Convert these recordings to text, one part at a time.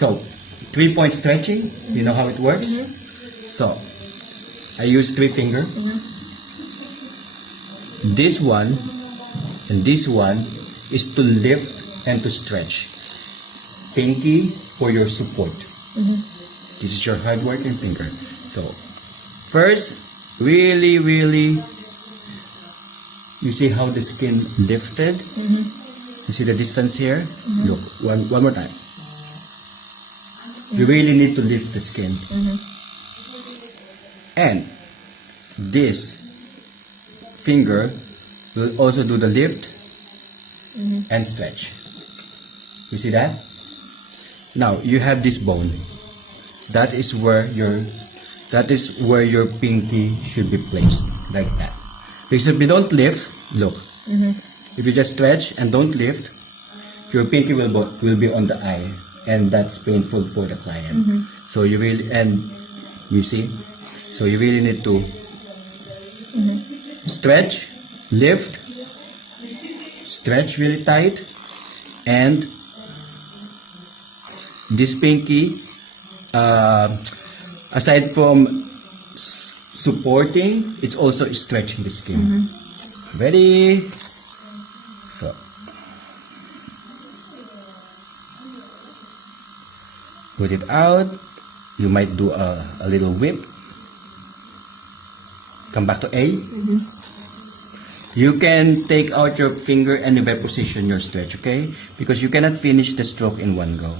So, 3-point stretching, you know how it works? So, I use 3 finger. This one and this one is to lift and to stretch. Pinky for your support. This is your hard working finger. So, first, really, you see how the skin lifted? You see the distance here? Look, one more time. You really need to lift the skin. And this finger will also do the lift and stretch. You see that? Now you have this bone. That is where your pinky should be placed, like that. Because if you don't lift, look. If you just stretch and don't lift, your pinky will be on the eye, and that's painful for the client. So you really, and you see, so you really need to stretch, lift, stretch really tight, and this pinky, aside from supporting, it's also stretching the skin. Ready? So, put it out. You might do a little whip. Come back to A. You can take out your finger and reposition your stretch, okay? Because you cannot finish the stroke in one go.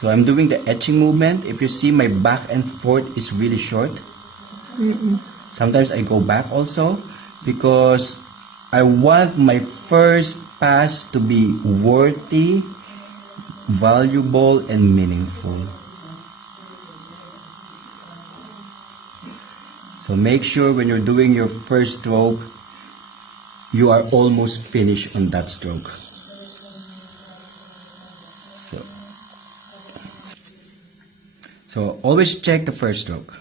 So I'm doing the etching movement. If you see, my back and forth is really short. Sometimes I go back also because I want my first pass to be worthy, valuable, and meaningful. So make sure when you're doing your first stroke, you are almost finished on that stroke. So always check the first stroke.